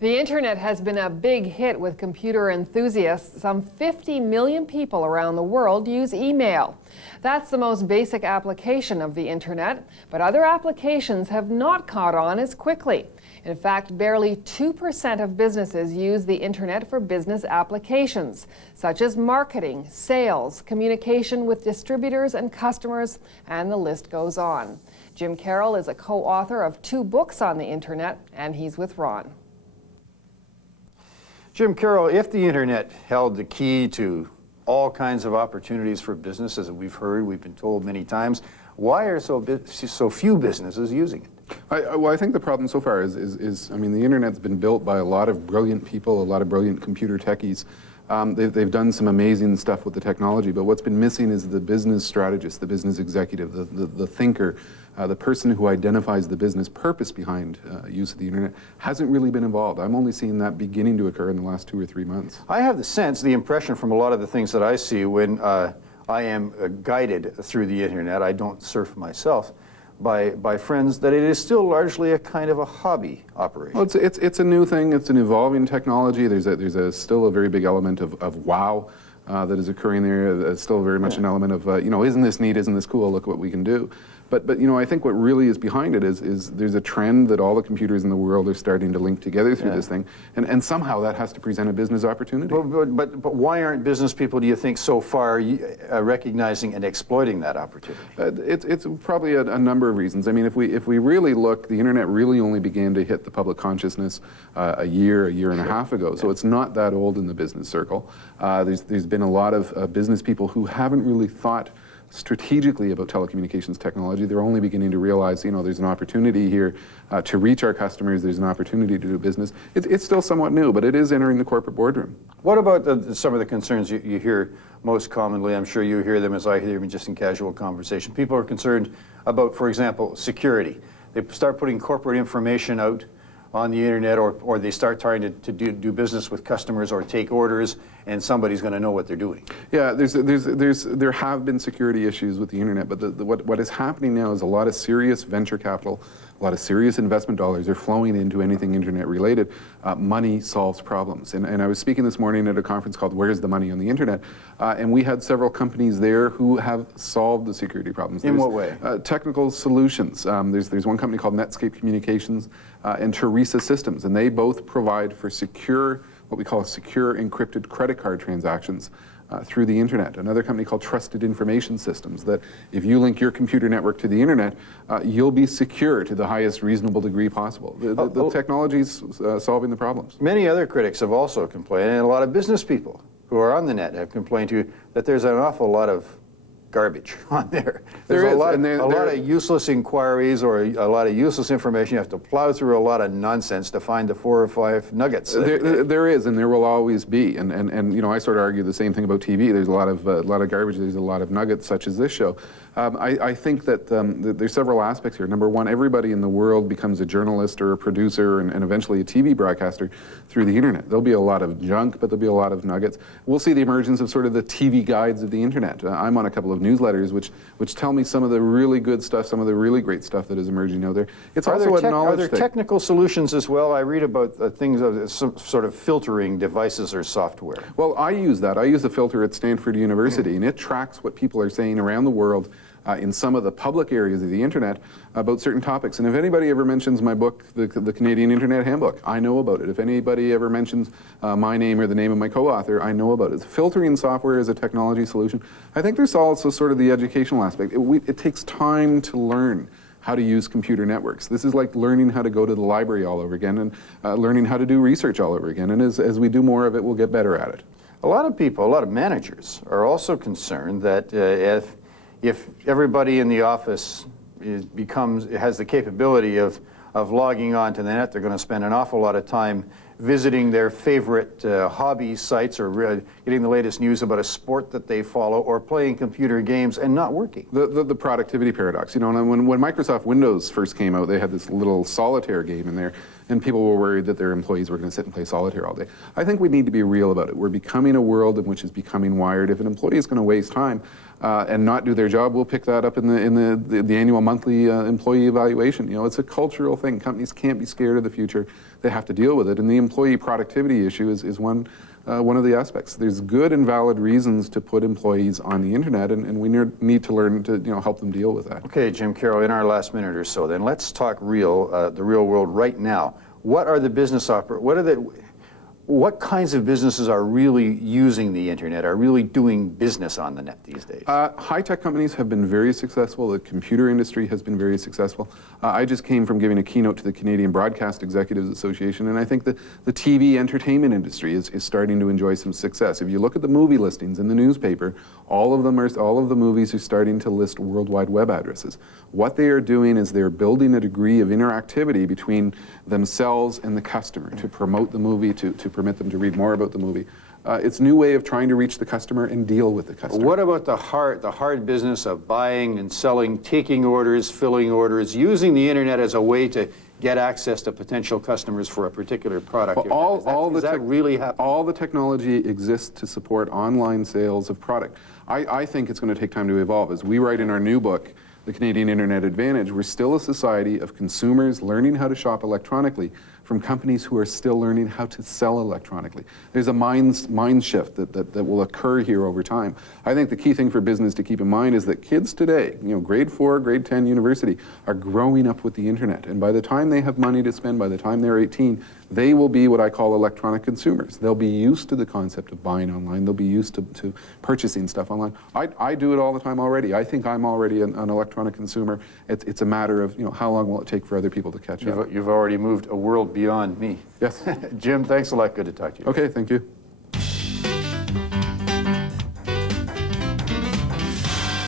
The internet has been a big hit with computer enthusiasts. Some 50 million people around the world use email. That's the most basic application of the internet, but other applications have not caught on as quickly. In fact, barely 2% of businesses use the internet for business applications, such as marketing, sales, communication with distributors and customers, and the list goes on. Jim Carroll is a co-author of 2 books on the internet, and he's with Ron. Jim Carroll, if the internet held the key to all kinds of opportunities for businesses that we've heard, we've been told many times, why are so few businesses using it? Well, I think the problem so far is, I mean, the internet's been built by a lot of brilliant people, a lot of brilliant computer techies. They've done some amazing stuff with the technology, but what's been missing is the business strategist, the business executive, the thinker, the person who identifies the business purpose behind use of the internet hasn't really been involved. I'm only seeing that beginning to occur in the last 2 or 3 months. I have the impression from a lot of the things that I see when I am guided through the internet, I don't surf myself, by friends, that it is still largely a kind of a hobby operation. Well, it's a new thing. It's an evolving technology. There's still a very big element of wow that is occurring there. It's still very much an element of isn't this neat? Isn't this cool? Look what we can do. But I think what really is behind it is there's a trend that all the computers in the world are starting to link together through this thing, and somehow that has to present a business opportunity. But why aren't business people, do you think, so far recognizing and exploiting that opportunity? It's probably a number of reasons. I mean, if we really look, the internet really only began to hit the public consciousness a year and a half ago. So it's not that old in the business circle. There's been a lot of business people who haven't really thought strategically about telecommunications technology. They're only beginning to realize, there's an opportunity here to reach our customers. There's an opportunity to do business. It's still somewhat new, but it is entering the corporate boardroom. What about some of the concerns you hear most commonly? I'm sure you hear them as I hear them just in casual conversation. People are concerned about, for example, security. They start putting corporate information out on the internet, or they start trying to do business with customers or take orders, and somebody's going to know what they're doing. Yeah, there have been security issues with the internet, but what is happening now is a lot of serious venture capital, a lot of serious investment dollars are flowing into anything internet related. Money solves problems. And I was speaking this morning at a conference called Where's the Money on the Internet? And we had several companies there who have solved the security problems. In what way? Technical solutions. There's one company called Netscape Communications and Teresa Systems, and they both provide for secure, what we call secure encrypted credit card transactions through the internet. Another company called Trusted Information Systems, that if you link your computer network to the internet, you'll be secure to the highest reasonable degree possible. The technology's solving the problems. Many other critics have also complained, and a lot of business people who are on the net have complained to you that there's an awful lot of garbage on there. There's a lot of useless inquiries or a lot of useless information. You have to plow through a lot of nonsense to find the 4 or 5 nuggets. There is, and there will always be. And I sort of argue the same thing about TV. There's a lot of garbage. There's a lot of nuggets, such as this show. I think that there's several aspects here. Number one, everybody in the world becomes a journalist or a producer and eventually a TV broadcaster through the internet. There'll be a lot of junk, but there'll be a lot of nuggets. We'll see the emergence of sort of the TV guides of the internet. I'm on a couple of newsletters which tell me some of the really good stuff, some of the really great stuff that is emerging out there. It's also a knowledge thing. Are there technical solutions as well? I read about things of some sort of filtering devices or software. Well, I use that. I use a filter at Stanford University, and it tracks what people are saying around the world in some of the public areas of the internet about certain topics. And if anybody ever mentions my book, the Canadian Internet Handbook, I know about it. If anybody ever mentions my name or the name of my co-author, I know about it. Filtering software is a technology solution. I think there's also sort of the educational aspect. It takes time to learn how to use computer networks. This is like learning how to go to the library all over again and learning how to do research all over again. And as we do more of it, we'll get better at it. A lot of people, a lot of managers are also concerned that if everybody in the office has the capability of logging on to the net, they're going to spend an awful lot of time visiting their favorite hobby sites or getting the latest news about a sport that they follow or playing computer games and not working. The productivity paradox. When Microsoft Windows first came out, they had this little solitaire game in there, and people were worried that their employees were going to sit and play solitaire all day. I think we need to be real about it. We're becoming a world in which is becoming wired. If an employee is going to waste time and not do their job, we'll pick that up in the annual monthly employee evaluation. It's a cultural thing. Companies can't be scared of the future. they have to deal with it. And the employee productivity issue is one of the aspects. There's good and valid reasons to put employees on the internet, and we need to learn to help them deal with that. Okay, Jim Carroll, in our last minute or so, then let's talk the real world right now. What are the what kinds of businesses are really using the internet, are really doing business on the net these days? High-tech companies have been very successful. The computer industry has been very successful. I just came from giving a keynote to the Canadian Broadcast Executives Association, and I think that the TV entertainment industry is starting to enjoy some success. If you look at the movie listings in the newspaper, all of the movies are starting to list World Wide Web addresses. What they are doing is they're building a degree of interactivity between themselves and the customer to promote the movie, to permit them to read more about the movie. It's a new way of trying to reach the customer and deal with the customer. What about the hard business of buying and selling, taking orders, filling orders, using the internet as a way to get access to potential customers for a particular product? Well, Is that really happening? All the technology exists to support online sales of product. I think it's going to take time to evolve. As we write in our new book, The Canadian Internet Advantage, we're still a society of consumers learning how to shop electronically from companies who are still learning how to sell electronically. There's a mind shift that will occur here over time. I think the key thing for business to keep in mind is that kids today, grade 4, grade 10 university, are growing up with the internet. And by the time they have money to spend, by the time they're 18, they will be what I call electronic consumers. They'll be used to the concept of buying online. They'll be used to purchasing stuff online. I do it all the time already. I think I'm already an electronic consumer. It's a matter of how long will it take for other people to catch up. You've already moved a world beyond me. Yes. Jim, thanks a lot. Good to talk to you. Okay, thank you.